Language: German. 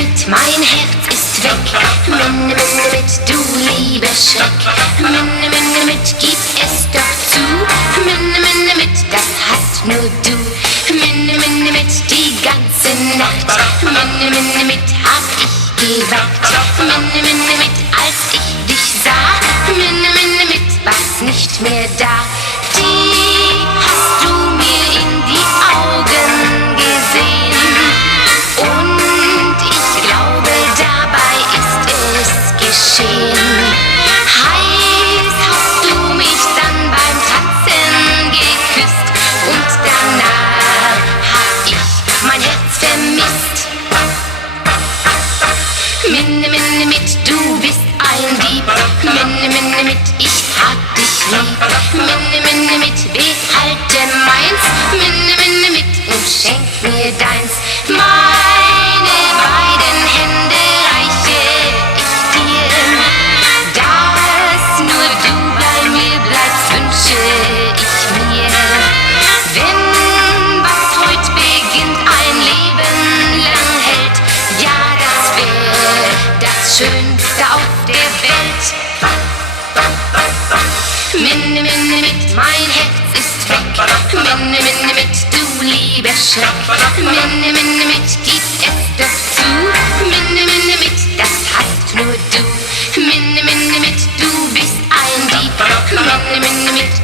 mit, mein Herz ist weg. Minne, minne mit, du liebe Schreck. Minne, minne mit, gib es doch zu. Minne, minne mit, das hast nur du. Minne, minne mit, die ganze Nacht. Minne, minne mit, hab ich gewagt. Minne, minne mit, als ich dich sah. Minne, minne mit, war's nicht mehr da. Die hast du mir in die Augen gesehen. Und ich glaube, dabei ist es geschehen. Heiß hast du mich dann beim Tanzen geküsst. Und danach hab ich mein Herz vermisst. Minne, minne mit, du bist ein Dieb. Minne, minne mit, ich hab dich lieb. Minne, minne mit, behalte meins. Minne, minne mit und schenk mir deins. Meine beiden Hände reiche ich dir. Dass nur du bei mir bleibst, wünsche ich mir. Wenn was heut beginnt, ein Leben lang hält, ja, das wäre das Schönste auf der Welt. Minne, minne mit, mein Herz ist weg. Minne, minne mit, du lieber Schreck. Minne, minne mit, gib es doch zu. Minne, minne mit, das hast nur du. Minne, minne mit, du bist ein Dieb. Minne, minne mit,